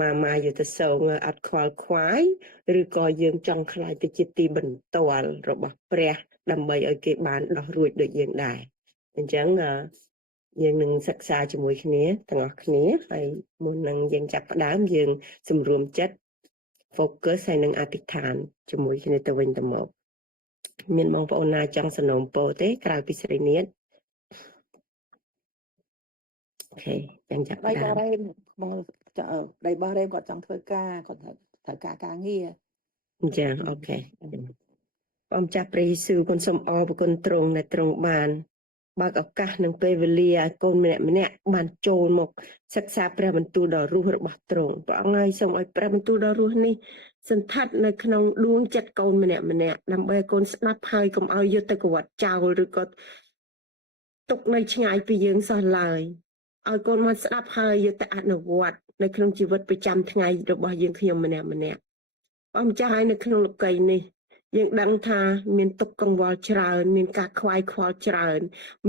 màอยู่ទៅសងអត់ខ្វល់ខ្វាយឬក៏យើងចង់ខ្លាចទៅជាទីបន្ទាល់របស់ព្រះដើម្បីឲ្យគេបានដោះរួចដូចយើងដែរអញ្ចឹងយើងនឹងសិក្សាជាមួយគ្នាទាំងអស់គ្នាហើយមុននឹងយើងចាប់ផ្ដើមយើងសម្រួមចិត្ត focus ហើយនឹងអធិដ្ឋានជាមួយគ្នាទៅវិញទៅមកមានបងប្អូនណាចង់សនំពោទេក្រៅពីស្រីនាថអូខេចាំចាប់ផ្ដើមដៃបោះរ៉េមគាត់ចង់ធ្វើការគាត់ត្រូវការងារអញ្ចឹងអូខេបងចាស់ព្រះយេស៊ូវគុណសូមអរគុណទ្រង់ដែលទ្រង់បានបើកឱកាសនិងពេលវេលាឲ្យកូនម្នាក់បានចូលមកសិក្សាព្រះបន្ទូលដ៏រស់របស់ទ្រង់ព្រះអង្គហើយសូមឲ្យព្រះបន្ទូលដ៏រស់នេះសន្តិដ្ឋនៅក្នុងដួងចិត្តកូនម្នាក់ដើម្បីឲ្យកូនស្ដាប់ហើយកុំឲ្យយកទៅកវត្តចោលឬក៏ទុកនៅឆ្ងាយពីយើងសោះឡើយឲ្យកូនមកស្ដាប់ហើយយកទៅអនុវត្តនៅក្នុងជីវិតប្រចាំថ្ងៃរបស់យើងខ្ញុំម្នាក់បងចាស់ហើយនៅក្នុងលោកីយ៍នេះយើងដឹងថាមានទុកកង្វល់ច្រើនមានការខ្វាយខ្វល់ច្រើន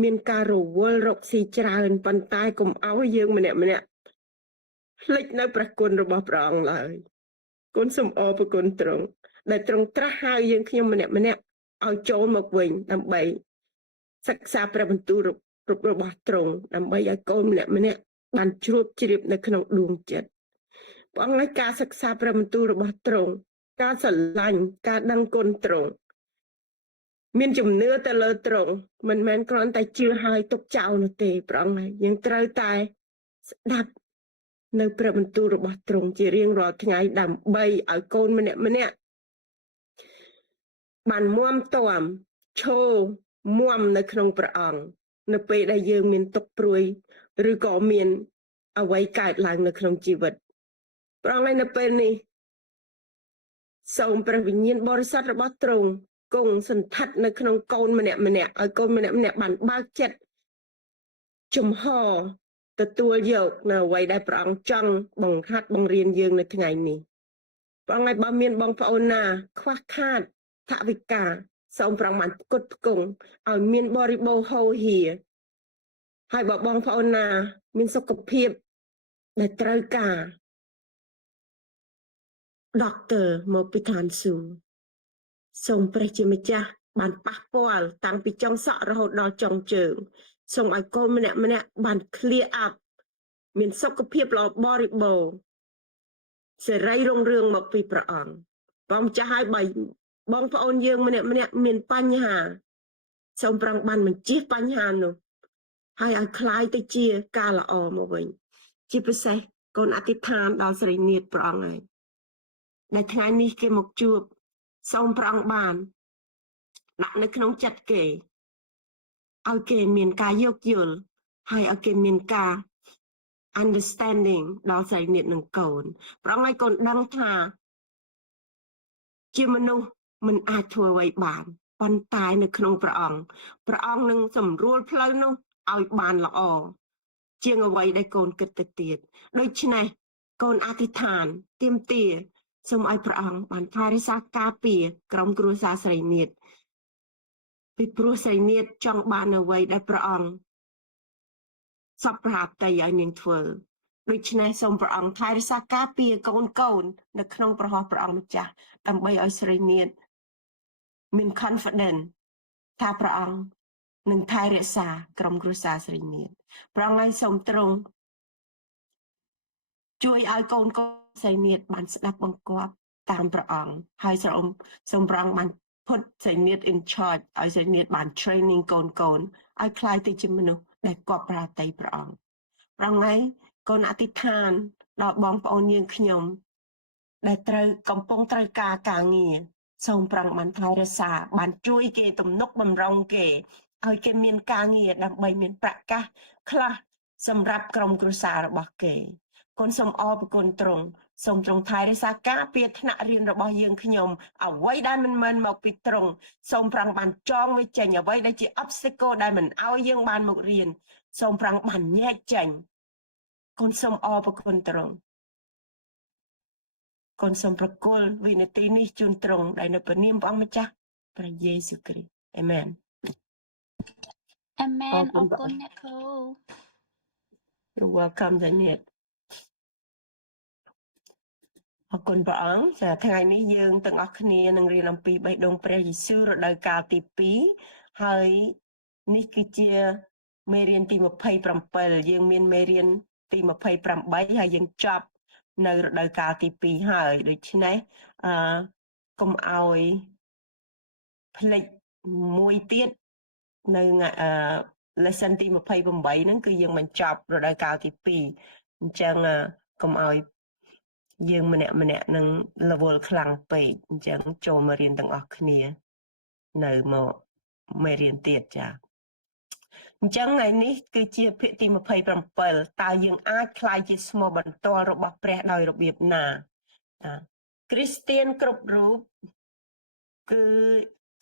មានការរវល់រកស៊ីច្រើនប៉ុន្តែកុំឲ្យយើងម្នាក់ភ្លេចនៅព្រះគុណរបស់ព្រះអង្គឡើយគុណសូមអរគុណទ្រង់ដែលទ្រង់ត្រាស់ហៅយើងខ្ញុំម្នាក់ឲ្យចូលមកវិញដើម្បីសិក្សាព្រះបន្ទូលរបស់ទ្រង់ដើម្បីឲ្យកូនម្នាក់បានជ្រាបជ្រាបនៅក្នុងដួងចិត្តព្រះអង្គឲ្យការសិក្សាព្រះបន្ទូលរបស់ទ្រង់ការស្រឡាញ់ការដឹងគុណទ្រង់មានជំនឿទៅលើទ្រង់មិនមែនគ្រាន់តែជឿហើយទុកចោលនោះទេព្រះអង្គហើយយើងត្រូវតែស្ដាប់នៅព្រះបន្ទូលរបស់ទ្រង់ជារៀងរាល់ថ្ងៃដើម្បីឲ្យកូនម្នាក់បានមាំទាំឈរមាំនៅក្នុងព្រះអង្គនៅពេលដែលយើងមានទុក្ខព្រួយឬក៏មានអ្វីកើតឡើងនៅក្នុងជីវិតព្រះអង្គហើយនៅពេលនេះសូមព្រះវិញ្ញាណបរិសុទ្ធរបស់ទ្រង់គង់សន្តិដ្ឋនៅក្នុងកូនម្នាក់ឲ្យកូនម្នាក់បានបើកចិត្តជំហរទទួលយកនៅអ្វីដែលព្រះអង្គចង់បង្ហាត់បង្រៀនយើងនៅថ្ងៃនេះព្រះអង្គឲ្យបើមានបងប្អូនណាខ្វះខាតថវិកាសូមព្រះអង្គបានផ្គត់ផ្គង់ឲ្យមានបរិបូរណ៍ហូរហៀហើយបើបងប្អូនណាមានសុខភាពដែលត្រូវការDoctor មកពីឋានសួគ៌សូមព្រះជាម្ចាស់បានប៉ះពាល់តាំងពីចុងសក់រហូតដល់ចុងជើងសូមឲ្យកូនម្នាក់បាន clear up មានសុខភាពល្អបរិបូរណ៍សេរីរុងរឿងមកពីព្រះអង្គព្រះម្ចាស់ឲ្យបងប្អូនយើងម្នាក់មានបញ្ហាសូមព្រះអង្គបានបញ្ជៀសបញ្ហានោះហើយឲ្យคล้ายទៅជាការល្អមកវិញជាពិសេសកូនអធិដ្ឋានដល់ស្រីនាថព្រះអង្គហើយដែលថ្ងៃនេះគេមកជួបសូមព្រះអង្គបានដាក់នៅក្នុងចិត្តគេឲ្យគេមានការយោគយល់ហើយឲ្យគេមានការ understanding ដល់ស្រីនាថនិងកូនព្រះអង្គឲ្យកូនដឹងថាជាមនុស្សមិនអាចធ្វើអ្វីបានប៉ុន្តែនៅក្នុងព្រះអង្គនឹងសម្រួលផ្លូវនោះឲ្យបានល្អជាងអ្វីដែលកូនគិតទៅទៀតដូច្នេះកូនអធិដ្ឋានទាមទារសូមឲ្យព្រះអង្គបានថែរក្សាការពារក្រុមគ្រួសារស្រីនាថពីព្រោះស្រីនាថចង់បានអ្វីដែលព្រះអង្គសពប្រហាតីឲ្យនាងធ្វើដូច្នេះសូមព្រះអង្គថែរក្សាការពារកូននៅក្នុងព្រះហស្ថព្រះអង្គម្ចាស់ដើម្បីឲ្យស្រីនាថមាន confidence ថាព្រះអង្គនឹងថែរក្សាក្រុមគ្រួសារស្រីនាថព្រះអង្គឲ្យសូមទ្រង់ជួយឲ្យកូនស្រីនាថបានស្ដាប់បង្គាប់តាមព្រះអង្គហើយសូមព្រះអង្គបានput ស្រីនាថ in charge ឲ្យស្រីនាថបាន training កូនឲ្យខ្លាយទៅជាមនុស្សដែលគប់ប្រតិព្រះអង្គព្រះអង្គហើយកូនអធិដ្ឋានដល់បងប្អូនយើងខ្ញុំដែលកំពុងត្រូវការងារសូមព្រះអង្គបានថែរក្សាបានជួយគេទំនុកបំរុងគេឲ្យគេមានការងារដើម្បីមានប្រកាសខ្លះសម្រាប់ក្រុមគ្រួសាររបស់គេគុណសូមអរគុណទ្រង់សូមទ្រង់ថែរក្សាការពារថ្នាក់រៀនរបស់យើងខ្ញុំអ្វីដែលមិនមែនមកពីទ្រង់សូមព្រះអង្គបានចងវាចេញអ្វីដែលជា obstacle ដែលមិនឲ្យយើងបានមករៀនសូមព្រះអង្គបានញែកចេញគុណសូមអរគុណទ្រង់គុណសូមប្រគល់វិនាទីនេះជូនទ្រង់ដែលនៅព្រះនាមព្រះអង្គម្ចាស់ព្រះយេស៊ូវគ្រីស្ទអាមែនអាមែនអរគុណអ្នកគ្រូ You're welcome ចា៎ អរគុណព្រះអង្គចាថ្ងៃនេះយើងទាំងអស់គ្នានឹងរៀនអំពីបេះដូងព្រះយេស៊ូវរដូវកាលទី2ហើយនេះគឺជាមេរៀនទី27យើងមានមេរៀនទី28ហើយយើងចប់នៅរដូវកាលទី2ហើយដូច្នេះកុំឲ្យភ្លេចមួយទៀតនៅlesson ទី28ហ្នឹងគឺយើងបញ្ចប់រដូវកាលទី2អញ្ចឹងកុំឲ្យយើងម្នាក់នឹងរវល់ខ្លាំងពេកអញ្ចឹងចូលមករៀនទាំងអស់គ្នានៅមកមេរៀនទៀតចាអញ្ចឹងថ្ងៃនេះគឺជាភាគទី27តើយើងអាចក្លាយជាស្មោះបន្ទាល់របស់ព្រះដោយរបៀបណាគ្រីស្ទៀនគ្រប់រូបគឺ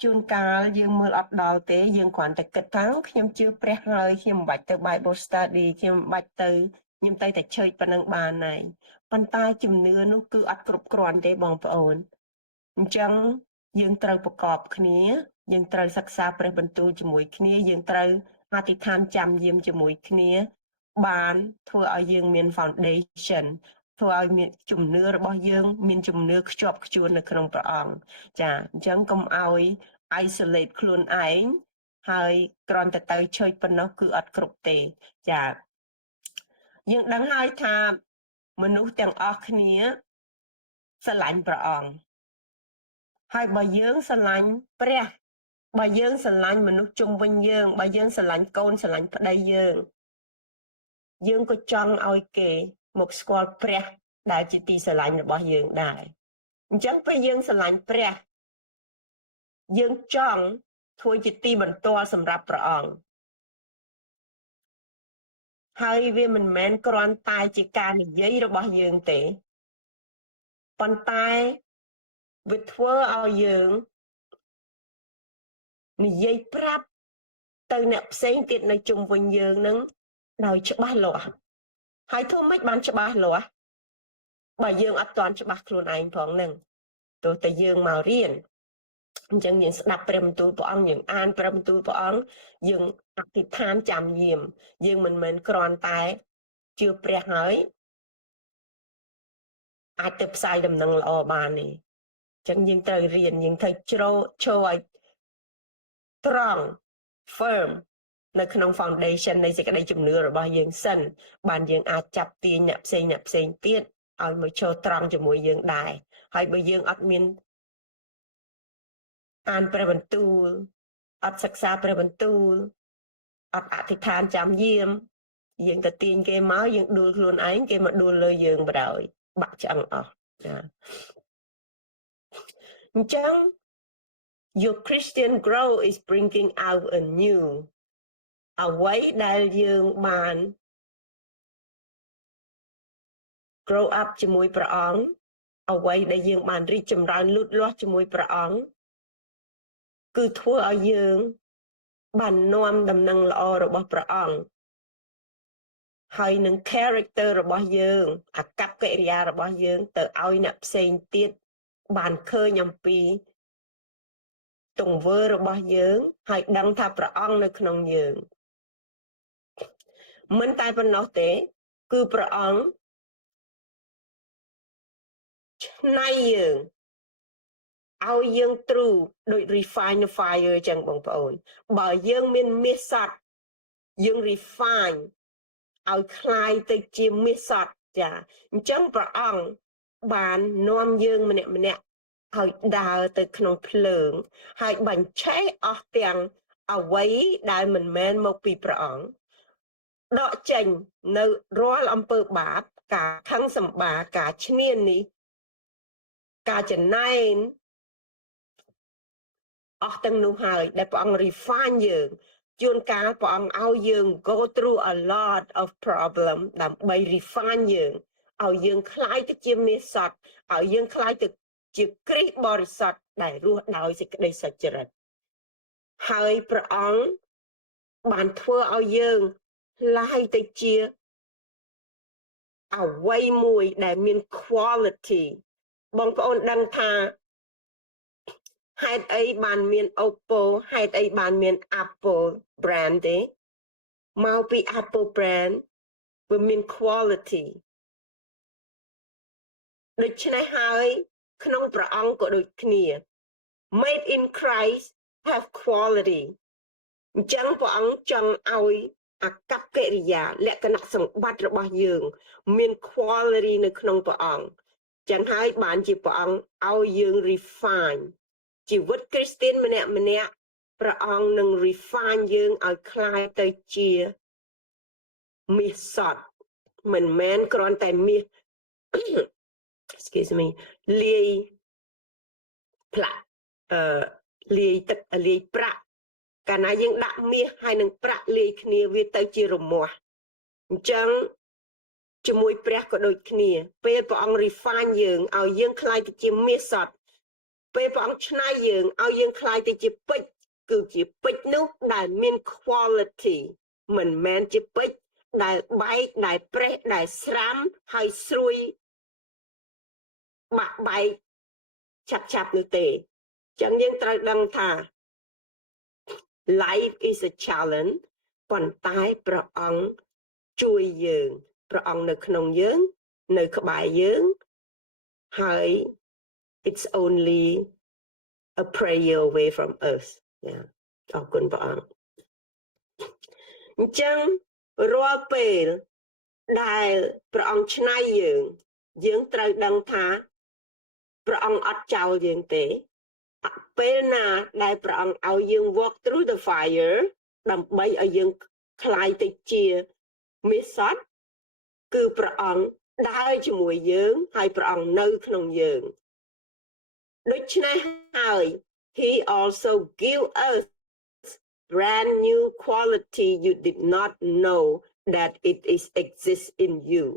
ជួនកាលយើងមើលអត់ដល់ទេយើងគ្រាន់តែគិតថាខ្ញុំជឿព្រះហើយខ្ញុំមិនបាច់ទៅ Bible study ខ្ញុំមិនបាច់ទៅខ្ញុំទៅតែ church ប៉ុណ្ណឹងបានហើយប៉ុន្តែជំនឿនោះគឺអត់គ្រប់គ្រាន់ទេបងប្អូនអញ្ចឹងយើងត្រូវប្រកបគ្នាយើងត្រូវសិក្សាព្រះបន្ទូលជាមួយគ្នាយើងត្រូវអធិដ្ឋានចាំយាមជាមួយគ្នាបានធ្វើឲ្យយើងមាន foundation ធ្វើឲ្យមានជំនឿរបស់យើងមានជំនឿខ្ជាប់ខ្ជួននៅក្នុងព្រះអង្គចាអញ្ចឹងកុំឲ្យ isolate ខ្លួនឯងហើយគ្រាន់តែទៅជើចប៉ុណ្ណោះគឺអត់គ្រប់ទេចាយើងដឹងហើយថាមនុស្សទាំងអស់គ្នាស្រឡាញ់ព្រះអង្គហើយបើយើងស្រឡាញ់ព្រះបើយើងស្រឡាញ់មនុស្សជុំវិញយើងបើយើងស្រឡាញ់កូនស្រឡាញ់ប្តីយើងក៏ចង់ឲ្យគេមកស្គាល់ព្រះដែលជាទីស្រឡាញ់របស់យើងដែរអញ្ចឹងពេលយើងស្រឡាញ់ព្រះយើងចង់ធ្វើជាទីបន្ទាល់សម្រាប់ព្រះអង្គហើយវាមិនមែនគ្រាន់តែជាការនិយាយរបស់យើងទេប៉ុន្តែវាធ្វើឲ្យយើងនិយាយប្រាប់ទៅអ្នកផ្សេងទៀតនៅជុំវិញយើងនឹងដោយច្បាស់លាស់ហើយធ្វើម៉េចបានច្បាស់លាស់បើយើងអត់ទាន់ច្បាស់ខ្លួនឯងផងនឹងទោះតែយើងមករៀនអញ្ចឹងយើងស្ដាប់ព្រះបន្ទូលព្រះអង្គយើងអានព្រះបន្ទូលព្រះអង្គយើងអធិដ្ឋានចាំយាមយើងមិនមែនគ្រាន់តែជឿព្រះហើយអាចទៅផ្សាយដំណឹងល្អបានទេអញ្ចឹងយើងត្រូវរៀនយើងត្រូវចូលឲ្យត្រង់ firm នៅក្នុង foundation នៃសេចក្តីជំនឿរបស់យើងសិនបានយើងអាចចាប់ទាញអ្នកផ្សេងទៀតឲ្យមកចូលត្រង់ជាមួយយើងដែរហើយបើយើងអត់មានអានព្រះបន្ទូលអត់សិក្សាព្រះបន្ទូលអត់អធិដ្ឋានចាំយាមយើងទៅទាញគេមកយើងដួលខ្លួនឯងគេមកដួលលើយើងបណ្ដោយបាក់ឆ្អឹងអស់ចាអញ្ចឹង your Christian grow is bringing out a new អ្វីដែលយើងបាន grow up ជាមួយព្រះអង្គអ្វីដែលយើងបានរីកចម្រើនលូតលាស់ជាមួយព្រះអង្គគឺធ្វើឲ្យយើងបាននាំដំណឹងល្អរបស់ព្រះអង្គហើយនឹង character របស់យើងអាកប្បកិរិយារបស់យើងទៅឲ្យអ្នកផ្សេងទៀតបានឃើញអំពីទង្វើរបស់យើងហើយដឹងថាព្រះអង្គនៅក្នុងយើងមិនតែប៉ុណ្ណោះទេគឺព្រះអង្គឆ្នៃយើងឲ្យយើង true ដូច refine the fire ចឹងបងប្អូនបើយើងមានមាសសត្វយើង refine ឲ្យคล้ายទៅជាមាសសត្វចាអញ្ចឹងព្រះអង្គបាននាំយើងម្នាក់ឲ្យដើរទៅក្នុងភ្លើងហើយបញ្ឆេះអស់ទាំងអ្វីដែលមិនមែនមកពីព្រះអង្គដកចេញនៅរាល់អំពើបាបការខឹងសម្បារការឈ្នានីសការចំណែនអស់ទាំងនោះហើយដែលព្រះអង្គ refine យើងជួនកាលព្រះអង្គឲ្យយើង go through a lot of problem ដើម្បី refine យើងឲ្យយើងคล้ายទៅជាមាសសត្វឲ្យយើងคล้ายទៅជាគ្រីស្ទបរិសុទ្ធដែលរស់ដោយសេចក្តីសុចរិតហើយព្រះអង្គបានធ្វើឲ្យយើងคล้ายទៅជាអ្វីមួយដែលមាន quality បងប្អូនដឹងថាហេតុអីបានមាន Oppo ហេតុអីបានមាន Apple brand ទេមកពី Apple brand វាមាន quality ដូច្នេះហើយក្នុងព្រះអង្គក៏ដូចគ្នា made in Christ have quality អញ្ចឹងព្រះអង្គចង់ឲ្យអាកប្បកិរិយាលក្ខណៈសម្បត្តិរបស់យើងមាន quality នៅក្នុងព្រះអង្គចឹងហើយបានជាព្រះអង្គឲ្យយើង refine ជីវិតគ្រីស្ទានម្នាក់ព្រះអង្គនឹង refine យើងឲ្យคล้ายទៅជាមាសសុទ្ធមិនមែនគ្រាន់តែមាស excuse me លាយផ្លាក់លាយទឹកលាយប្រាក់កាលណាយើងដាក់មាសហើយនឹងប្រាក់លាយគ្នាវាទៅជារមាស់អញ្ចឹងជាមួយព្រះក៏ដូចគ្នាពេលព្រះអង្គ refine យើងឲ្យយើងคล้ายទៅជាមាសសុទ្ធពេលព្រះអង្គឆ្នៃយើងឲ្យយើងคล้ายទៅជាពេជ្រគឺជាពេជ្រនោះដែលមាន quality មិនមែនជាពេជ្រដែលបែកដែលប្រេះដែលស្រាំហើយស្រួយបាក់បែកឆាប់នោះទេអញ្ចឹងយើងត្រូវដឹងថា life is a challenge ប៉ុន្តែព្រះអង្គជួយយើងព្រះអង្គនៅក្នុងយើងនៅក្បែរយើងហើយ it's only a prayer away from us អរគុណព្រះអង្គអញ្ចឹងរាល់ពេលដែលព្រះអង្គឆ្នៃយើងត្រូវដឹងថាព្រះអង្គអត់ចោលយើងទេពេលណាដែលព្រះអង្គឲ្យយើង walk through the fire ដើម្បីឲ្យយើងคล้ายទៅជាមាសសុទ្ធគឺព្រះអង្គដើរជាមួយយើងហើយព្រះអង្គនៅក្នុងយើងដូច្នេះហើយ He also give us brand new quality you did not know that it is exists in you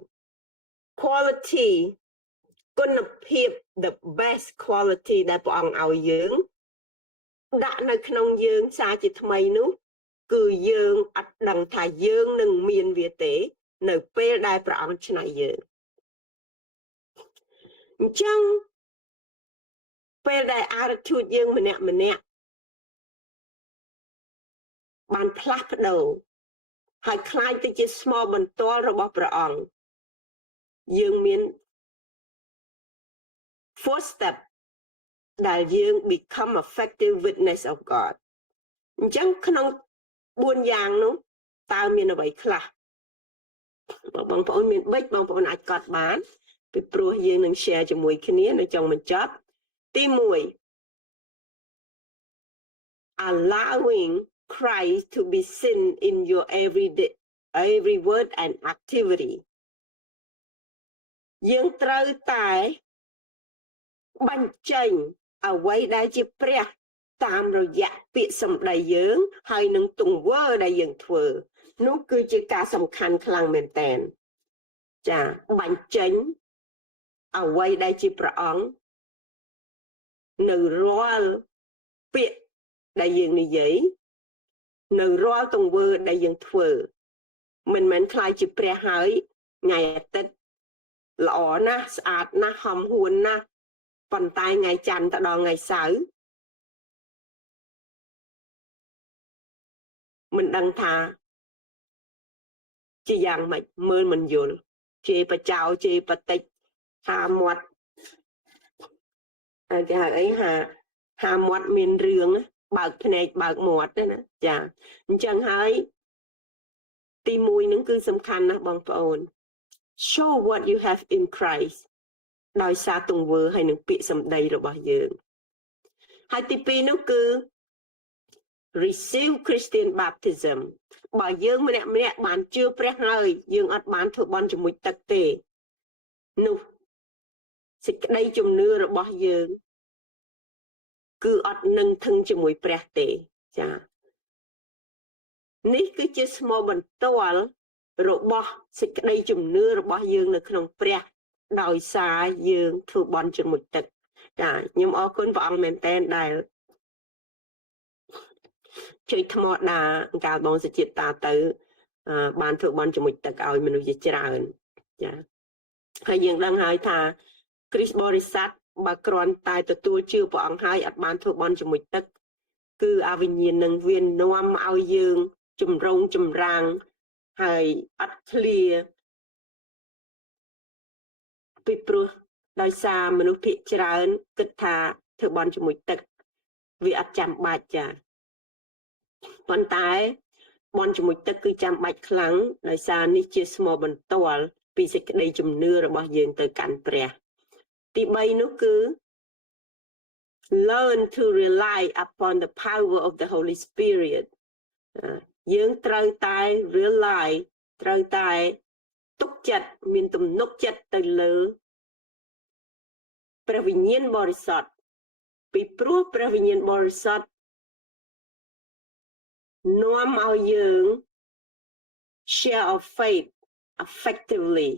quality គុណភាព the best quality ដែលព្រះអង្គឲ្យយើងដាក់នៅក្នុងយើងសារជាថ្មីនោះគឺយើងអត់ដឹងថាយើងនឹងមានវាទេនៅពេលដែលព្រះអង្គឆ្នៃយើងអញ្ចឹងពេលដែល attitude យើងម្នាក់បានផ្លាស់ប្ដូរហើយคล้ายទៅជាស្មោបន្ទាល់របស់ព្រះអង្គយើងមាន first step ដែលយើង become effective witness of God អញ្ចឹងក្នុង4យ៉ាងនោះតើមានអ្វីខ្លះបងប្អូនមានបិចបងប្អូនអាចកត់បានពីព្រោះយើងនឹង share ជាមួយគ្នានៅចុងបញ្ចប់ទី1 allowing Christ to be seen in your every word and activity យើងត្រូវតែបញ្ចេញអ្វីដែលជាព្រះតាមរយៈពាក្យសម្ដីយើងហើយនឹងទង្វើដែលយើងធ្វើនោះគឺជាការសំខាន់ខ្លាំងមែនទែនចាបញ្ចេញអ្វីដែលជាព្រះអង្គនៅរាល់ពាក្យដែលយើងនិយាយនៅរាល់ទង្វើដែលយើងធ្វើមិនមែនខ្លាចជាព្រះហើយថ្ងៃអាទិត្យល្អណាស់ស្អាតណាស់ហំហួនណាស់ប៉ុន្តែថ្ងៃច័ន្ទទៅដល់ថ្ងៃសៅរ៍មិនដឹងថាជាយ៉ាងម៉េចមើលមិនយល់ជេរបចោជេរបតិចហាមាត់គេហៅអីហាមាត់មានរឿងបើកភ្នែកបើកមាត់ណាចាអញ្ចឹងហើយទី1ហ្នឹងគឺសំខាន់ណាស់បងប្អូន show what you have in Christ ដោយសារទង្វើហើយនឹងពាក្យសម្ដីរបស់យើងហើយទី2នោះគឺ receive Christian baptism បើយើងម្នាក់បានជឿព្រះហើយយើងអត់បានធ្វើបន់ជាមួយទឹកទេនោះសេចក្តីជំនឿរបស់យើងគឺអត់នឹងធឹងជាមួយព្រះទេចានេះគឺជាស្មោបន្ទាល់របស់សេចក្តីជំនឿរបស់យើងនៅក្នុងព្រះដោយសារយើងធ្វើបន់ជាមួយទឹកចាខ្ញុំអរគុណព្រះអង្គមែនតើដែលជួយថ្មដាកាលបងសុជាតិតាទៅបានធ្វើបន់ជាមួយទឹកឲ្យមនុស្សជាច្រើនចាហើយយើងដឹងហើយថាគ្រីស្ទបរិស័ទបើគ្រាន់តែទទួលជឿព្រះអង្គហើយអត់បានធ្វើបន់ជាមួយទឹកគឺអវិញ្ញាណនឹងវានាំឲ្យយើងចម្រងចម្រាំងហើយអត់ឃ្លាពីព្រោះ ដោយសារមនុស្សភាគច្រើនគិតថាធ្វើបន់ជាមួយទឹកវាអត់ចាំបាច់ចាប៉ុន្តែបន់ជាមួយទឹកគឺចាំបាច់ខ្លាំងដោយសារនេះជាស្មោបន្ទាល់ពីសេចក្តីជំនឿរបស់យើងទៅកាន់ព្រះទី3នោះគឺ learn to rely upon the power of the Holy Spirit យើងត្រូវតែ rely ត្រូវតែទុកចិត្តមានទំនុកចិត្តទៅលើព្រះវិញ្ញាណបរិសុទ្ធពីព្រោះព្រះវិញ្ញាណបរិសុទ្ធនាំឲ្យយើង share of faith effectively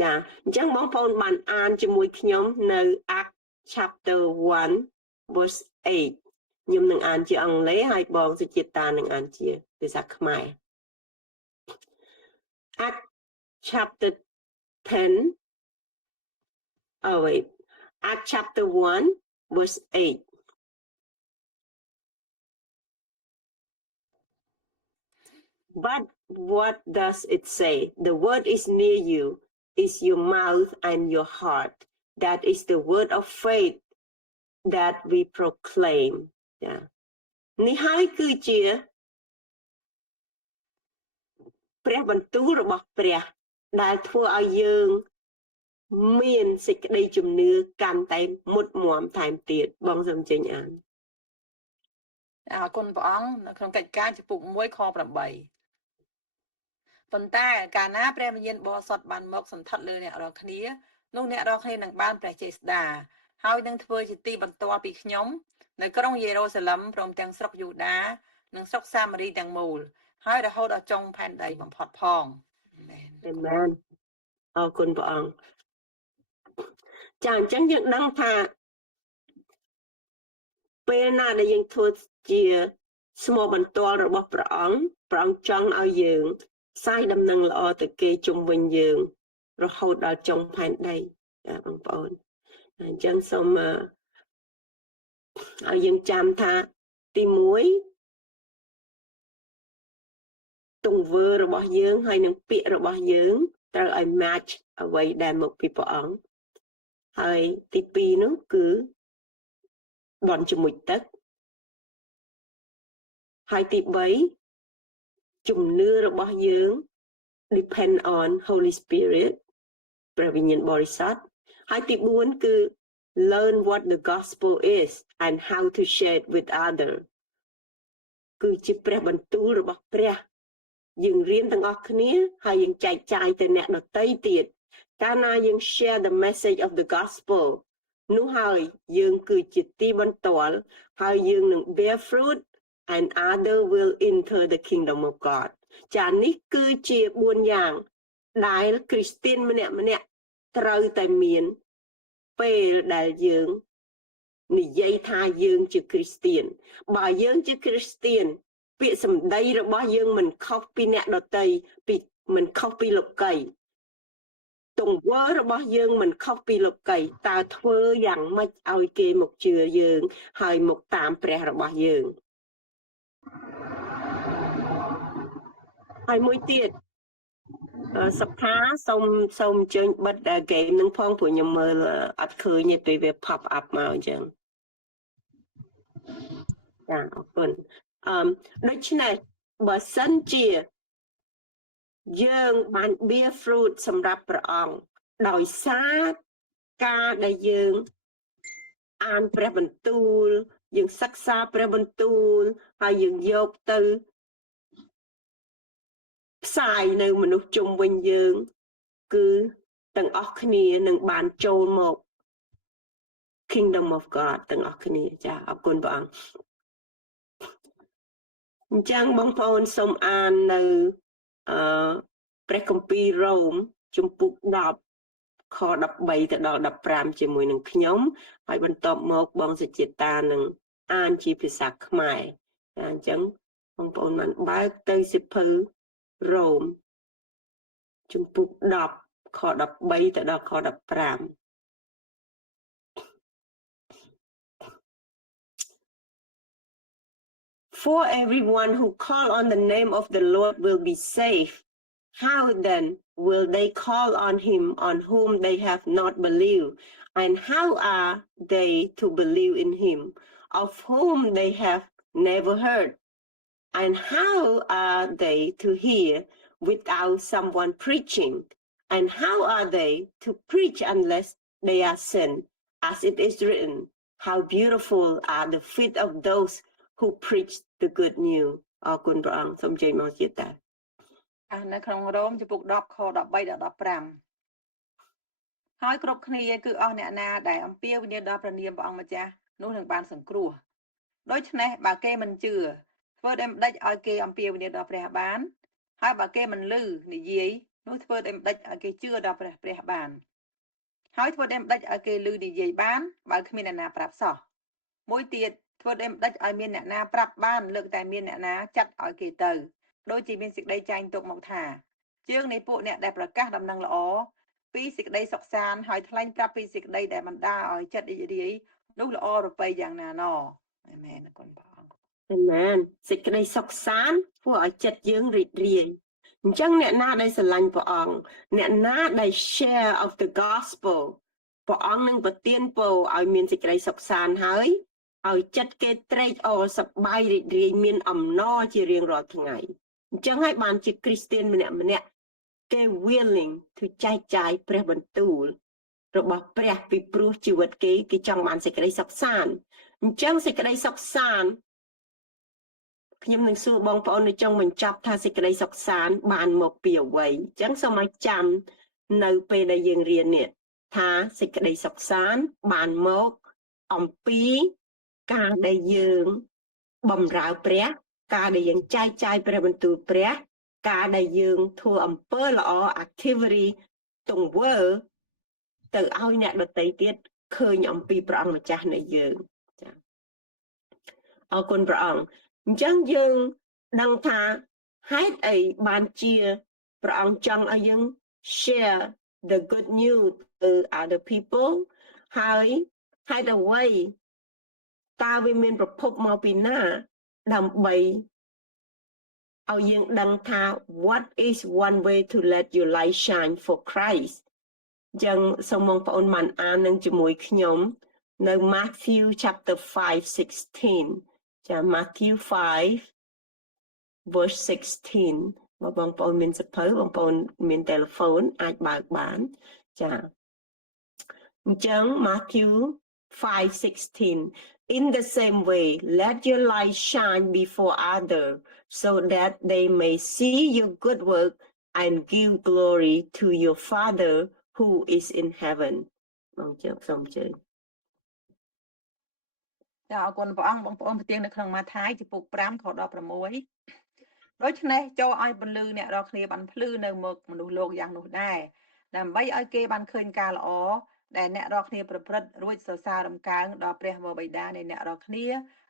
ចាអញ្ចឹងបងប្អូនបានអានជាមួយខ្ញុំនៅ Acts chapter 1 verse 8ខ្ញុំនឹងអានជាអង់គ្លេសហើយបងសុជាតានឹងអានជាភាសាខ្មែរ Acts chapter 10 Acts chapter 1 verse 8 But what does it say? The word is near you, is your mouth and your heart. That is the word of faith that we proclaim. Yeah. នេះហើយគឺជាព្រះបន្ទូលរបស់ព្រះដែលធ្វើឲ្យយើងមានសេចក្តីជំនឿកាន់តែមុតមាំថែមទៀតបងសូមចេញអានអរគុណព្រះអង្គនៅក្នុងកិច្ចការចំពុក1ខ8ប៉ុន្តែកាលណាព្រះវិញ្ញាណបរិសុទ្ធបានមកសន្ធិដ្ឋលើអ្នករាល់គ្នានោះអ្នករាល់គ្នានឹងបានព្រះចេស្តាហើយនឹងធ្វើជាទីបន្ទាល់ពីខ្ញុំនៅក្រុងយេរូសាឡឹមព្រមទាំងស្រុកយូដានិងស្រុកសាមារីទាំងមូលហើយរហូតដល់ចុងផែនដីបំផុតផងអាមែនអរគុណព្រះអង្គចាអញ្ចឹងយើងដឹងថាពេលណាដែលយើងធ្វើជាស្មោបន្ទាល់របស់ព្រះអង្គចង់ឲ្យយើងផ្សាយដំណឹងល្អទៅគេជុំវិញយើងរហូតដល់ចុងផែនដីចាបងប្អូនអញ្ចឹងសូមឲ្យយើងចាំថាទី1ទង្វើរបស់យើងហើយនឹងពាក្យរបស់យើងត្រូវឲ្យ match អ្វីដែលមកពីព្រះអង្គហើយទី2នោះគឺបន់ជាមួយទឹកហើយទី3ជំនឿរបស់យើង depend on Holy Spirit ព្រះវិញ្ញាណបរិសុទ្ធហើយទី4គឺ learn what the gospel is and how to share it with other គឺជាព្រះបន្ទូលរបស់ព្រះយើងរៀនទាំងអស់គ្នាហើយយើងចែកចាយទៅអ្នកដទៃទៀតកាលណាយើង share the message of the gospel នោះហើយយើងគឺជាទីបន្ទាល់ហើយយើងនឹង bear fruit and other will enter the kingdom of God ចានេះគឺជា4យ៉ាងដែលគ្រីស្ទានម្នាក់ត្រូវតែមានពេលដែលយើងនិយាយថាយើងជាគ្រីស្ទានបើយើងជាគ្រីស្ទានពាក្យសម្ដីរបស់យើងមិនខុសពីអ្នកដទៃមិនខុសពីលោកីទង្វើរបស់យើងមិនខុសពីលោកីតើធ្វើយ៉ាងម៉េចឲ្យគេមកជឿយើងហើយមកតាមព្រះរបស់យើងហើយមួយទៀតសុខាសូមអញ្ជើញបិទហ្គេមនឹងផងព្រោះខ្ញុំមើលអត់ឃើញទេពេលវា pop up មកអញ្ចឹងចាអរគុណដូច្នេះបើសិនជាយើងបាន bear fruit សម្រាប់ព្រះអង្គដោយសារការដែលយើងអានព្រះបន្ទូលយើងសិក្សាព្រះបន្ទូលហើយយើងយកទៅផ្សាយនៅមនុស្សជុំវិញយើងគឺទាំងអស់គ្នានឹងបានចូលមក Kingdom of God ទាំងអស់គ្នាចាអរគុណព្រះអង្គអញ្ចឹងបងប្អូនសូមអាននៅព្រះគម្ពីររ៉ូមជំពូក10ខ13ទៅដល់15ជាមួយនឹងខ្ញុំហើយបន្ទាប់មកបងសុជាតានឹងអានជាភាសាខ្មែរចាអញ្ចឹងបងប្អូនបានបើកទៅសៀវភៅរ៉ូមជំពូក10ខ13ទៅដល់ខ15For everyone who call on the name of the Lord will be saved. How then will they call on him on whom they have not believed? And how are they to believe in him of whom they have never heard? And how are they to hear without someone preaching? And how are they to preach unless they are sent? As it is written, how beautiful are the feet of those who preach the good news. អរគុណព្រះអង្គសូមជ័យមកជាតា នៅក្នុងរ៉ូមចំពុក10ខ13ដល់15ហើយគ្រប់គ្នាគឺអស់អ្នកណាដែលអំពាវនាវដល់ព្រះនាមព្រះអង្គម្ចាស់នោះនឹងបានសង្គ្រោះដូច្នេះបើគេមិនជឿធ្វើដូចម្ដេចឲ្យគេអំពាវនាវដល់ព្រះបានហើយបើគេមិនឮនិយាយនោះធ្វើដូចម្ដេចឲ្យគេជឿដល់ព្រះបានហើយធ្វើដូចម្ដេចឲ្យគេឮនិយាយបានបើគ្មានអ្នកណាប្រាប់សោះមួយទៀតធ្វើដូចម្ដេចឲ្យមានអ្នកណាប្រាប់បានលើកតែមានអ្នកណាចាត់ឲ្យគេទៅដូចជាមានសេចក្តីចែងទុកមកថាជើងនៃពួកអ្នកដែលប្រកាសដំណឹងល្អពីសេចក្តីសុខសាន្តហើយថ្លែងប្រាប់ពីសេចក្តីដែលបណ្ដាឲ្យចិត្តរីករាយនោះល្អរពៃយ៉ាងណាណអាមែនអរគុណព្រះអង្គ Amen សេចក្តីសុខសាន្តធ្វើឲ្យចិត្តយើងរីករាយអញ្ចឹងអ្នកណាដែលស្រឡាញ់ព្រះអង្គអ្នកណាដែល share of the gospel ព្រះអង្គនឹងប្រទានពរឲ្យមានសេចក្តីសុខសាន្តហើយឲ្យចិត្តគេត្រេកអរសប្បាយរីករាយមានអំណរជារៀងរាល់ថ្ងៃអញ្ចឹងហើយបានជាគ្រីស្ទានម្នាក់គេ willing to ចែកចាយព្រះបន្ទូលរបស់ព្រះពីព្រោះជីវិតគេចង់បានសេចក្តីសុខសាន្តអញ្ចឹងសេចក្តីសុខសាន្តខ្ញុំនឹងសួរបងប្អូននៅចុងបញ្ចប់ថាសេចក្តីសុខសាន្តបានមកពីអ្វីអញ្ចឹងសូមឲ្យចាំនៅពេលដែលយើងរៀននេះថាសេចក្តីសុខសាន្តបានមកអំពីការដែលយើងបម្រើព្រះការដែលយើងចែកចាយព្រះបន្ទូលព្រះការដែលយើងធ្វើអំពើល្អ activity ទង្វើទៅឲ្យអ្នកដទៃទៀតឃើញអំពីព្រះអង្គម្ចាស់នៃយើងចា៎អរគុណព្រះអង្គអញ្ចឹងយើងដឹងថាហេតុអីបានជាព្រះអង្គចង់ឲ្យយើង share the good news to other people ហើយហេតុអ្វីតើវាមានប្រភពមកពីណាដើម្បីឲ្យយើងដឹងថា what is one way to let your light shine for Christ ចឹងសូមបងប្អូនបានអាននឹងជាមួយខ្ញុំនៅ Matthew chapter 5:16 ចា Matthew 5 verse 16 បងប្អូនមានសភៅបងប្អូនមាន telephone អាចបើកបានចាអញ្ចឹង Matthew 5:16 In the same way let your light shine before others so that they may see your good work and give glory to your Father who is in heaven បងជើសូមជើ ចាអរគុណព្រះអង្គបងប្អូនប្រទៀងនៅក្នុងម៉ាថាយចំពុក5ខ16ដូច្នេះចូលឲ្យពលឺអ្នករាល់គ្នាបានភ្លឺនៅមុខមនុស្សលោកយ៉ាងនោះដែរដើម្បីឲ្យគេបានឃើញការល្អដែលអ្នករាល់គ្នាប្រព្រឹត្តរួចសរសើររំកើងដល់ព្រះវរបិតានៃអ្នករាល់គ្នា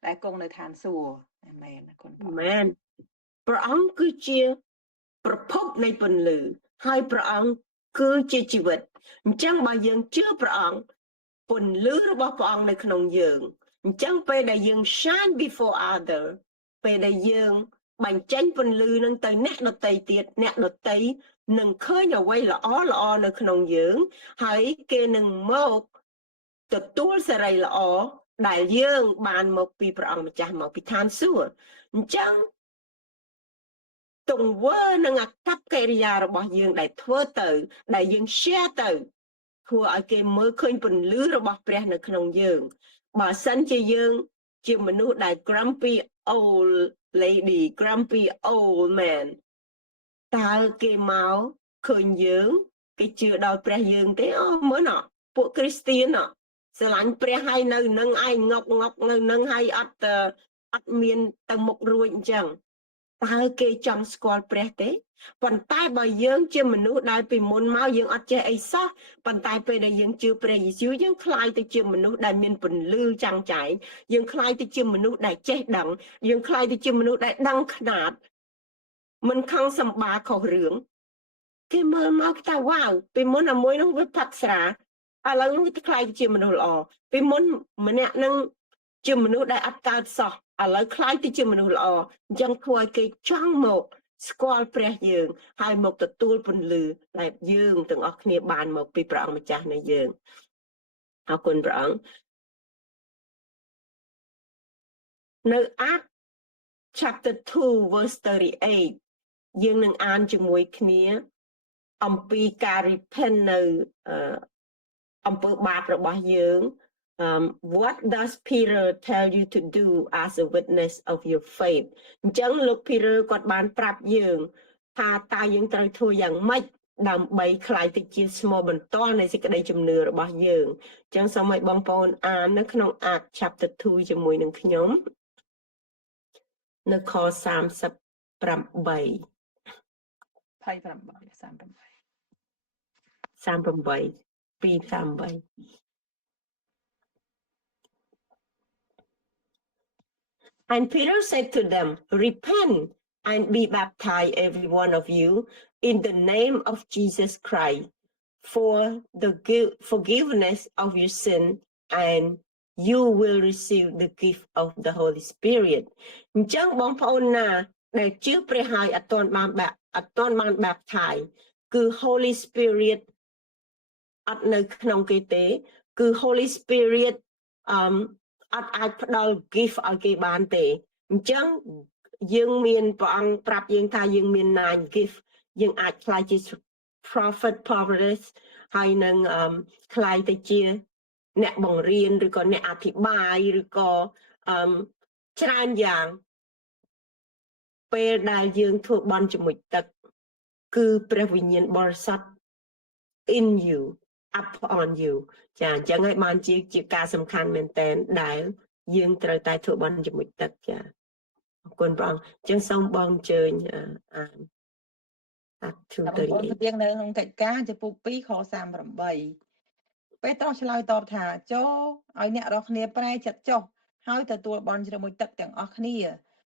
ដែលគង់នៅឋានសួគ៌អាមែនអរគុណព្រះ Amen ព្រះអង្គគឺជាប្រភពនៃពន្លឺហើយព្រះអង្គគឺជាជីវិតអញ្ចឹងបើយើងជឿព្រះអង្គពន្លឺរបស់ព្រះអង្គនៅក្នុងយើងអញ្ចឹងពេលដែលយើង shine before other ពេលដែលយើងបញ្ចេញពន្លឺនឹងទៅអ្នកដទៃទៀតអ្នកដទៃនឹងឃើញអ្វីល្អល្អនៅក្នុងយើងហើយគេនឹងមកទទួលសេរីល្អដែលយើងបានមកពីព្រះអង្គម្ចាស់មកពីឋានសួគ៌អញ្ចឹងទង្វើនិងអកប្បកិរិយារបស់យើងដែលធ្វើទៅដែលយើង share ទៅធ្វើឲ្យគេមើលឃើញពន្លឺរបស់ព្រះនៅក្នុងយើងបើសិនជាយើងជាមនុស្សដែល grumpy old lady grumpy old man តើគេមកឃើញយើងគេជឿដល់ព្រះយើងទេអូមើលណ៎ពួកគ្រីស្ទានស្រឡាញ់ព្រះហើយនៅនឹងឯងងប់នៅនឹងហើយអត់មានទៅមុខរួចអញ្ចឹងតើគេចង់ស្គាល់ព្រះទេប៉ុន្តែបើយើងជាមនុស្សដែលពីមុនមកយើងអត់ចេះអីសោះប៉ុន្តែពេលដែលយើងជឿព្រះយេស៊ូវយើងคล้ายទៅជាមនុស្សដែលមានពន្លឺចាំងចែងយើងคล้ายទៅជាមនុស្សដែលចេះដឹងយើងคล้ายទៅជាមនុស្សដែលដឹងខ្នាតមិនខំសម្បាខុសរឿងគេមើលមកថាវ៉ាវពីមុនអាមួយនោះវាផាត់ស្រាឥឡូវនោះវាคล้ายទៅជាមនុស្សល្អពីមុនម្នាក់នឹងជាមនុស្សដែលអត់កើតសោះឥឡូវคล้ายទៅជាមនុស្សល្អអញ្ចឹងធ្វើឲ្យគេចង់មកស្គាល់ព្រះយើងហើយមកទទួលពន្លឺដែលយើងទាំងអស់គ្នាបានមកពីព្រះអង្គម្ចាស់នៃយើង អរគុណព្រះអង្គនៅ Acts chapter 2 verse 38យើងនឹងអានជាមួយគ្នាអំពីការ repent នៅអំពើបាបរបស់យើង what does Peter tell you to do as a witness of your faith អញ្ចឹងលោក Peter គាត់បានប្រាប់យើងថាតើយើងត្រូវធ្វើយ៉ាងម៉េចដើម្បីខ្លាយទៅជាស្មោបន្ទាល់នៃសេចក្តីជំនឿរបស់យើងអញ្ចឹងសូមឲ្យបងប្អូនអាននៅក្នុង Acts chapter 2ជាមួយនឹងខ្ញុំនៅខ38 38 And Peter said to them, repent and be baptized, every one of you, in the name of Jesus Christ, for the forgiveness of your sin, and you will receive the gift of the Holy Spirit. អញ្ចឹងបងប្អូនណាដែលជឿព្រះហើយអត់ទាន់បាន baptize គឺ Holy Spirit អត់នៅក្នុងគេទេគឺ Holy Spirit អត់អាចផ្ដល់ gift ឲ្យគេបានទេអញ្ចឹងយើងមានព្រះអង្គប្រាប់យើងថាយើងមាន 9 gift យើងអាចខ្លាយជា prophet prophetess ហើយនឹងខ្លាយទៅជាអ្នកបង្រៀនឬក៏អ្នកអធិប្បាយឬក៏ច្រើនយ៉ាងពេលដែលយើងធ្វើបន់ជាមួយទឹកគឺព្រះវិញ្ញាណបរិសុទ្ធ in you upon you ចាអញ្ចឹងហើយបានជាការសំខាន់មែនតើដែលយើងត្រូវតែធ្វើបន់ជាមួយទឹកចាអរគុណព្រះអង្គអញ្ចឹងសូមបងអញ្ជើញអានបងប្អូនស្ទៀងនៅក្នុងកិច្ចការចំពោះ2ខ38ពេលត្រូវឆ្លើយតបថាចូលឲ្យអ្នករាល់គ្នាប្រែចិត្តចុះហើយទទួលបន់ជាមួយទឹកទាំងអស់គ្នា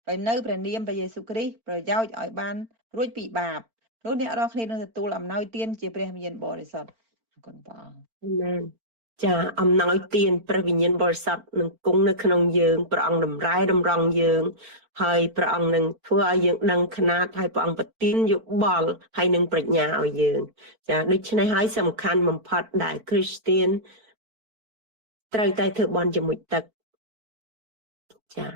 ដោយនៅព្រះនាមព្រះយេស៊ូវគ្រីស្ទប្រយោជន៍ឲ្យបានរួចពីបាបនោះអ្នករាល់គ្នានឹងទទួលអំណោយទានជាព្រះវិញ្ញាណបរិសុទ្ធអរគុណព្រះអង្គអាមែនចាអំណោយទានព្រះវិញ្ញាណបរិសុទ្ធនឹងគង់នៅក្នុងយើងព្រះអង្គតម្រែតម្រង់យើងហើយព្រះអង្គនឹងធ្វើឲ្យយើងដឹងខ្នាតហើយព្រះអង្គប្រទានយោបល់ហើយនឹងប្រាជ្ញាឲ្យយើងចាដូច្នេះហើយសំខាន់បំផុតដែលគ្រីស្ទានត្រូវតែធ្វើបន់ជាមួយទឹកចា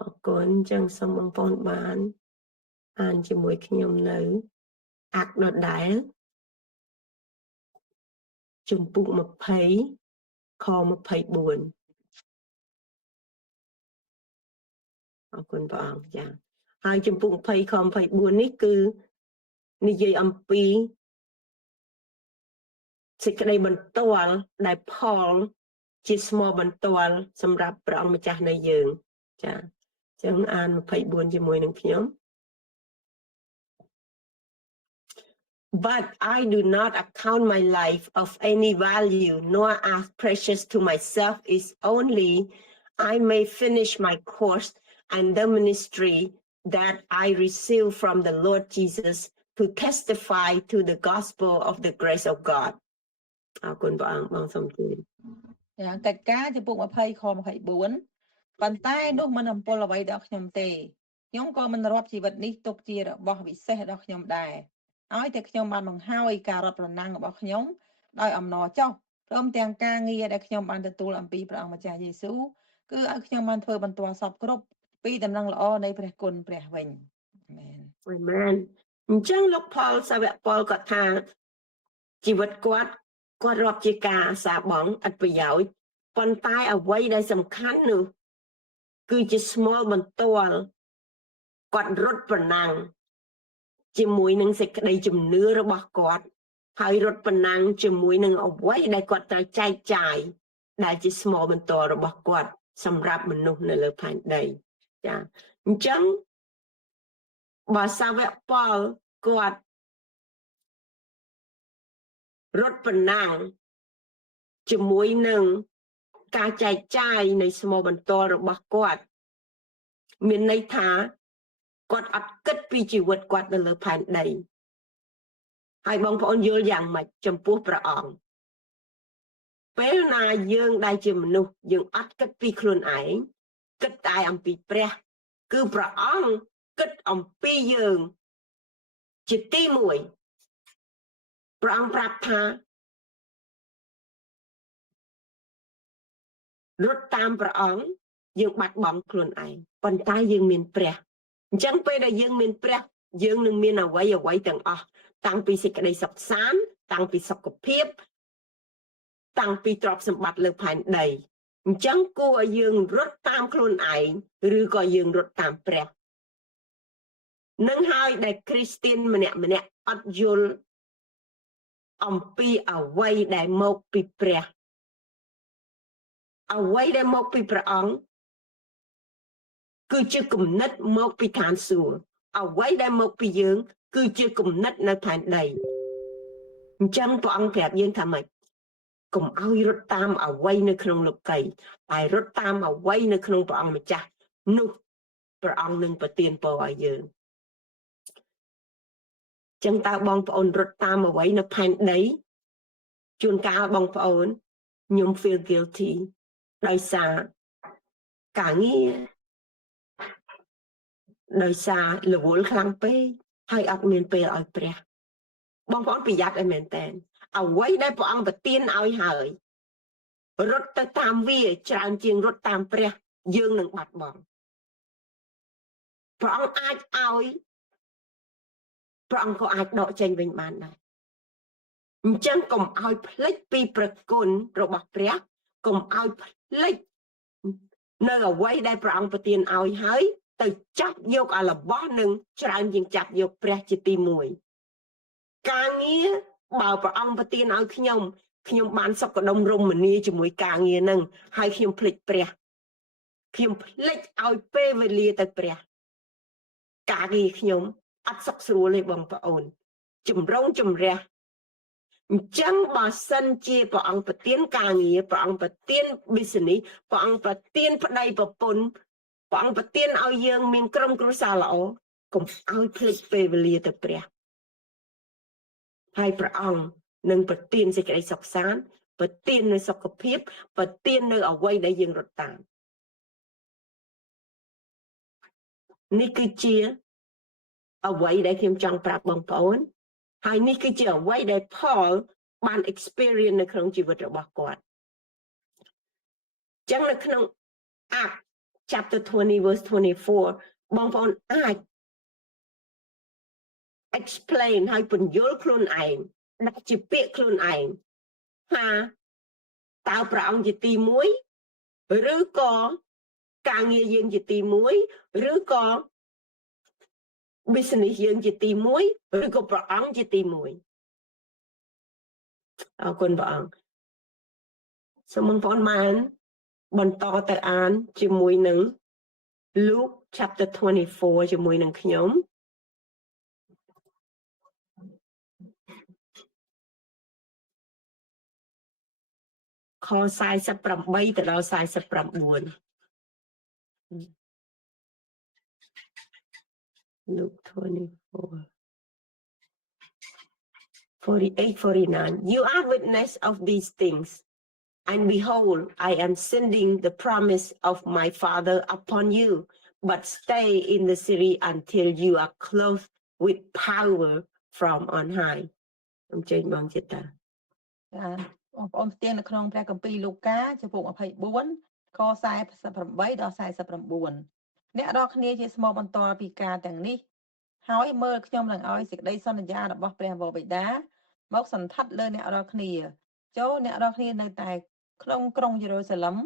អរគុណចឹងសូមបងប្អូនបានអានជាមួយខ្ញុំនៅអាក់ដដែលជំពូក20ខ24អរគុណព្រះអង្គចាហើយជំពូក20ខ24នេះគឺនិយាយអំពីសេចក្តីបន្ទាល់ដែលផលជាស្មោបន្ទាល់សម្រាប់ព្រះអង្គម្ចាស់នៃយើងចាចឹងអាន24ជាមួយនឹងខ្ញុំ But I do not account my life of any value, nor as precious to myself, is only I may finish my course and the ministry that I receive from the Lord Jesus to testify to the gospel of the grace of God. អរគុណព្រះអង្គបងសូមជឿយ៉ាងកិច្ចការចំពោះ20ខ24ប៉ុន្តែនោះមិនអំពលអ្វីដល់ខ្ញុំទេខ្ញុំក៏មិនរាប់ជីវិតនេះទុកជារបស់វិសេសដល់ខ្ញុំដែរឲ្យតែខ្ញុំបានបង្ហើយការរត់ប្រណាំងរបស់ខ្ញុំដោយអំណរចុះព្រមទាំងការងារដែលខ្ញុំបានទទួលអំពីព្រះអង្គម្ចាស់យេស៊ូវគឺឲ្យខ្ញុំបានធ្វើបន្ទាល់សពគ្រប់ពីដំណឹងល្អនៃព្រះគុណព្រះវិញអាមែនអាមែនអញ្ចឹងលោកផលសាវកពលគាត់ថាជីវិតគាត់រាប់ជាការសាបង់ឥតប្រយោជន៍ប៉ុន្តែអ្វីដែលសំខាន់នោះគឺជាស្មោលបន្ទាល់គាត់រត់ប្រណាំងជាមួយនឹងសេចក្តីជំនឿរបស់គាត់ហើយរត់ប្រណាំងជាមួយនឹងអ្វីដែលគាត់ត្រូវចែកចាយដែលជាស្មោលបន្ទាល់របស់គាត់សម្រាប់មនុស្សនៅលើផែនដីចាអញ្ចឹងបើសាវកពលគាត់រត់ប្រណាំងជាមួយនឹងការចែកចាយនៃស្មោលបន្ទាល់របស់គាត់មានន័យថាគាត់អត់គិតពីជីវិតគាត់នៅលើផែនដីហើយបងប្អូនយល់យ៉ាងម៉េចចំពោះព្រះអង្គពេលណាយើងដែលជាមនុស្សយើងអត់គិតពីខ្លួនឯងគិតតែអំពីព្រះគឺព្រះអង្គគិតអំពីយើងជាទី1ព្រះអង្គប្រាប់ថា រត់តាមព្រះអង្គយើងបាត់បង់ខ្លួនឯងប៉ុន្តែយើងមានព្រះអញ្ចឹងពេលដែលយើងមានព្រះយើងនឹងមានអ្វីទាំងអស់តាំងពីសេចក្តីសុខសាន្តតាំងពីសុខភាពតាំងពីទ្រព្យសម្បត្តិលើផែនដីអញ្ចឹងគួរឲ្យយើងរត់តាមខ្លួនឯងឬក៏យើងរត់តាមព្រះនឹងហើយដែលគ្រីស្ទានម្នាក់អត់យល់អំពីអ្វីដែលមកពីព្រះអ្វីដែលមកពីព្រះអង្គគឺជាគំនិតមកពីឋានសួគ៌អ្វីដែលមកពីយើងគឺជាគំនិតនៅផែនដីអញ្ចឹងព្រះអង្គប្រាប់យើងថាម៉េចកុំឲ្យរត់តាមអ្វីនៅក្នុងលោកីតែរត់តាមអ្វីនៅក្នុងព្រះអង្គម្ចាស់នោះព្រះអង្គនឹងប្រទានពរឲ្យយើងចឹងតើបងប្អូនរត់តាមអ្វីនៅផែនដីជួនកាលបងប្អូនខ្ញុំ feel guilty ដោយសារការងារដោយសាររវល់ខ្លាំងពេកហើយអត់មានពេលឲ្យព្រះបងប្អូនប្រយ័ត្នឲ្យមែនតើអ្វីដែលព្រះអង្គប្រទានឲ្យហើយរត់ទៅតាមវាច្រើនជាងរត់តាមព្រះយើងនឹងបាត់បង់ព្រះអង្គអាចឲ្យព្រះអង្គក៏អាចដកចេញវិញបានដែរអញ្ចឹងកុំឲ្យភ្លេចពីប្រគុណរបស់ព្រះកុំឲ្យភ្លេចនៅអ្វីដែលព្រះអង្គប្រទានឲ្យហើយទៅចាប់យកអារបស់នឹងច្រើនជាងចាប់យកព្រះជាទី1ការងារបើព្រះអង្គប្រទានឲ្យខ្ញុំបានសុខដុមរមនាជាមួយការងារនឹងហើយខ្ញុំភ្លេចព្រះខ្ញុំភ្លេចឲ្យពេលវេលាទៅព្រះការងារខ្ញុំអត់សុខស្រួលទេបងប្អូនចម្រងចម្រះអញ្ចឹងបើសិនជាព្រះអង្គប្រទានការងារព្រះអង្គប្រទាន business ព្រះអង្គប្រទានប្តីប្រពន្ធព្រះអង្គប្រទានឲ្យយើងមានក្រុមគ្រួសារល្អកុំឲ្យភ្លេចពេលវេលាទៅព្រះហើយព្រះអង្គនឹងប្រទានសេចក្តីសុខសាន្តប្រទាននៅសុខភាពប្រទាននៅអ្វីដែលយើងរត់តាមនេះគឺជាអ្វីដែលខ្ញុំចង់ប្រាប់បងប្អូនហើយនេះគឺជាអ្វីដែល Paul បាន experience នៅក្នុងជីវិតរបស់គាត់ចឹងនៅក្នុង Acts chapter 20 verse 24បងប្អូនអាច explain ហើយពន្យល់ខ្លួនឯងដាក់ជាពាក្យខ្លួនឯងថាតើព្រះអង្គជាទី1ឬក៏ការងារយើងជាទី1ឬក៏ business យើងជាទី1ឬក៏ព្រះអង្គជាទី1អរគុណព្រះអង្គសូមបងប្អូនបានបន្តទៅអានជាមួយនឹង Luke chapter 24ជាមួយនឹងខ្ញុំខ48ទៅដល់49 Luke 24 48-49 You are witness of these things and behold I am sending the promise of my Father upon you but stay in the city until you are clothed with power from on high ខ្ញុំចេញបងចិត្តតា បងប្អូនផ្ទៀងនៅក្នុងព្រះគម្ពីរលូកាចំពោះ24ខ48ដល់49អ្នករាល់គ្នាជាស្មោះបន្តពីការទាំងនេះហើយមើលខ្ញុំនឹងឲ្យសេចក្តីសន្យារបស់ព្រះវរបិតាមកសន្ធិដ្ឋលើអ្នករាល់គ្នាចូលអ្នករាល់គ្នានៅតែក្នុងក្រុងយេរូសាឡឹម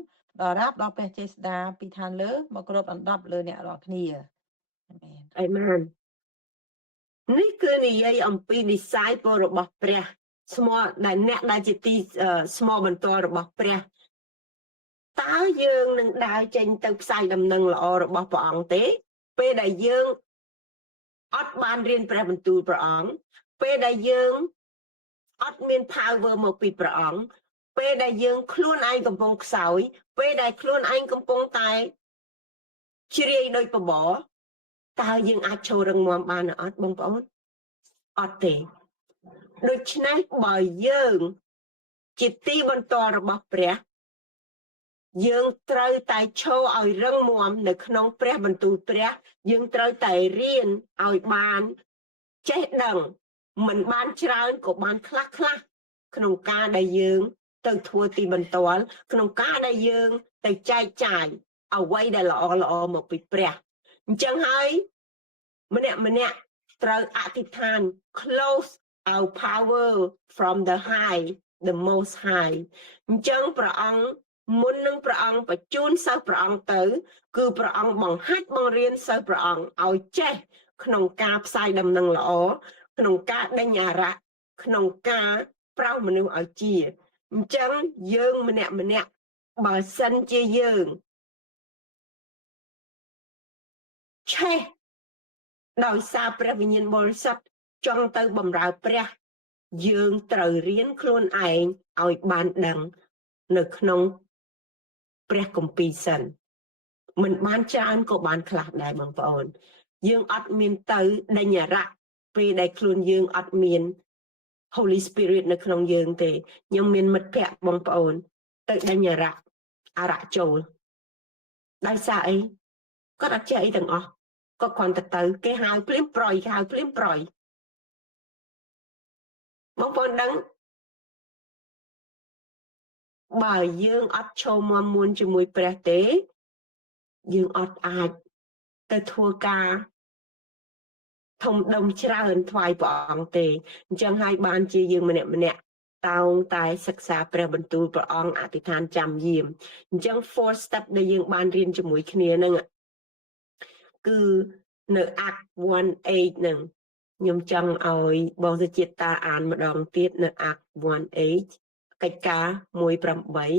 ដល់រាបដល់ព្រះចេស្តាពីឋានលើមកគ្របដណ្ដប់លើអ្នករាល់គ្នាអាមែន នេះគឺនិយាយអំពី disciple របស់ព្រះស្មោះដែលអ្នកដែលជាទីស្មោះបន្ទាល់របស់ព្រះតើយើងនឹងដើរចេញទៅផ្សាយដំណឹងល្អរបស់ព្រះអង្គទេពេលដែលយើងអត់បានរៀនព្រះបន្ទូលព្រះអង្គពេលដែលយើងអត់មាន power មកពីព្រះអង្គពេលដែលយើងខ្លួនឯងកំពុងខ្សោយពេលដែលខ្លួនឯងកំពុងតែជ្រាយដោយបបរតើយើងអាចចូលរឹងមាំបានអត់បងប្អូនអត់ទេដូច្នេះបើយើងជាទីបន្ទាល់របស់ព្រះយើងត្រូវតែឈរឲ្យរឹងមាំនៅក្នុងព្រះបន្ទូលព្រះយើងត្រូវតែរៀនឲ្យបានចេះដឹងមិនបានច្រើនក៏បានខ្លះក្នុងការដែលយើង ទៅធ្វើទីបន្ទាល់ក្នុងការដែលយើងទៅចែកចាយអ្វីដែលល្អមកពីព្រះអញ្ចឹងហើយម្នាក់ត្រូវអធិដ្ឋាន close our power from the high the most high អញ្ចឹងព្រះអង្គមុននឹងព្រះអង្គបញ្ជូនសិស្សព្រះអង្គទៅគឺព្រះអង្គបង្ហាត់បង្រៀនសិស្សព្រះអង្គឲ្យចេះក្នុងការផ្សាយដំណឹងល្អក្នុងការដេញអារៈក្នុងការប្រោសមនុស្សឲ្យជាអញ្ចឹងយើងម្នាក់បើសិនជាយើងឆេះដោយសារព្រះវិញ្ញាណបរិសុទ្ធចង់ទៅបម្រើព្រះយើងត្រូវរៀនខ្លួនឯងឲ្យបានដឹងនៅក្នុងព្រះគម្ពីរសិនមិនបានច្រើនក៏បានខ្លះដែរបងប្អូនយើងអត់មានទៅដេញអារៈពេលដែលខ្លួនយើងអត់មាន Holy Spirit នៅក្នុងយើងទេខ្ញុំមានមិត្តភ័ក្តិបងប្អូនទៅដេញអារៈចូលដោយសារអីគាត់អត់ចេះអីទាំងអស់ក៏គ្រាន់តែទៅគេហៅភ្លាមប្រយបងប្អូនដឹងបើយើងអត់ចូលមកមួនជាមួយព្រះទេយើងអត់អាចទៅធ្វើការធំដុំច្រើនថ្វាយព្រះអង្គទេអញ្ចឹងហើយបានជាយើងម្នាក់តោងតែសិក្សាព្រះបន្ទូលព្រះអង្គអធិដ្ឋានចាំយាមអញ្ចឹង 4 step ដែលយើងបានរៀនជាមួយគ្នាហ្នឹងគឺនៅ Act 1:8 ហ្នឹងខ្ញុំចង់ឲ្យបងសុជាតិតាអានម្ដងទៀតនៅ Act 1:8 កិច្ចការ 1:8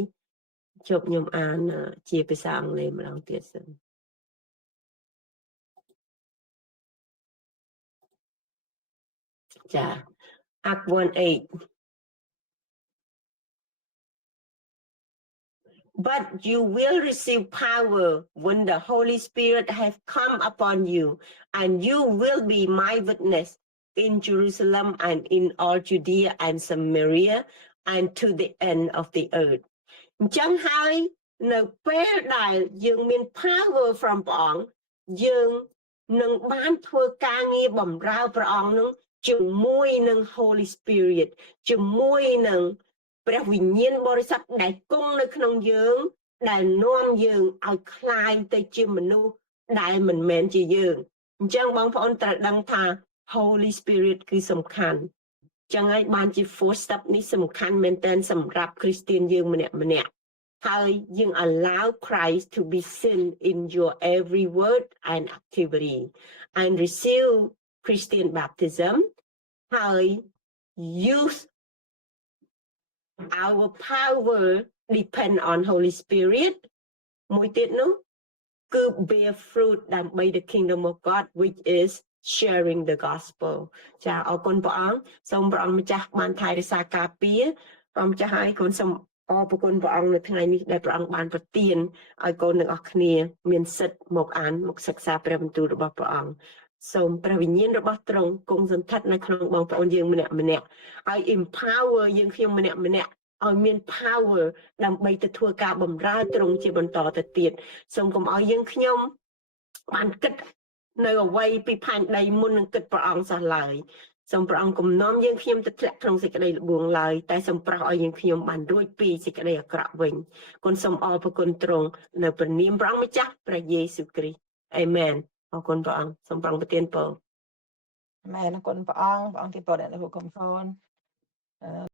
ជប់ខ្ញុំអានជាភាសាអង់គ្លេសម្ដងទៀតសិនចា Act 1:8 But you will receive power when the Holy Spirit has come upon you, and you will be my witness in Jerusalem and in all Judea and Samaria and to the end of the earth. អញ្ចឹងហើយនៅពេលដែលយើងមាន power from ព្រះអង្គយើងនឹងបានធ្វើការងារបម្រើព្រះអង្គនឹងជាមួយនឹង Holy Spirit ជាមួយនឹងព្រះវិញ្ញាណបរិសុទ្ធដែលគង់នៅក្នុងយើងដែលនាំយើងឲ្យคล้ายទៅជាមនុស្សដែលមិនមែនជាយើងអញ្ចឹងបងប្អូនត្រូវដឹងថា Holy Spirit គឺសំខាន់ចឹងហើយបានជា 4 step នេះសំខាន់មែនទែនសម្រាប់គ្រីស្ទានយើងម្នាក់ហើយយើង allow Christ to be seen in your every word and activity and receive Christian baptism ហើយ use our power depend on Holy Spirit មួយទៀតនោះគឺ bear fruit ដើម្បី the kingdom of God which is sharing the gospel ចាអរគុណព្រះអង្គសូមព្រះអង្គម្ចាស់បានថែរក្សាការពារព្រះម្ចាស់ហើយកូនសូមអរគុណព្រះអង្គនៅថ្ងៃនេះដែលព្រះអង្គបានប្រទានឲ្យកូនទាំងអស់គ្នាមានសិទ្ធិមកអានមកសិក្សាព្រះបន្ទូលរបស់ព្រះអង្គសូមព្រះវិញ្ញាណរបស់ទ្រង់គង់សន្តិដ្ឋនៅក្នុងបងប្អូនយើងម្នាក់ឲ្យ empower យើងខ្ញុំម្នាក់ឲ្យមាន power ដើម្បីទៅធ្វើការបម្រើទ្រង់ជាបន្តទៅទៀតសូមកុំឲ្យយើងខ្ញុំបានគិតនៅអ្វីពីផែនដីមុននឹងគិតព្រះអង្គសោះឡើយសូមព្រះអង្គគំនុំយើងខ្ញុំទៅធ្លាក់ក្នុងសេចក្តីល្បួងឡើយតែសូមប្រោសឲ្យយើងខ្ញុំបានរួចពីសេចក្តីអាក្រក់វិញគុណសូមអរគុណទ្រង់នៅព្រះនាមព្រះអង្គម្ចាស់ព្រះយេស៊ូវគ្រីស្ទអេមែនអរគុណព្រះអង្គសូមព្រះអង្គប្រទានពរ មែនអរគុណព្រះអង្គទីពរអ្នកលោកកំប្អូន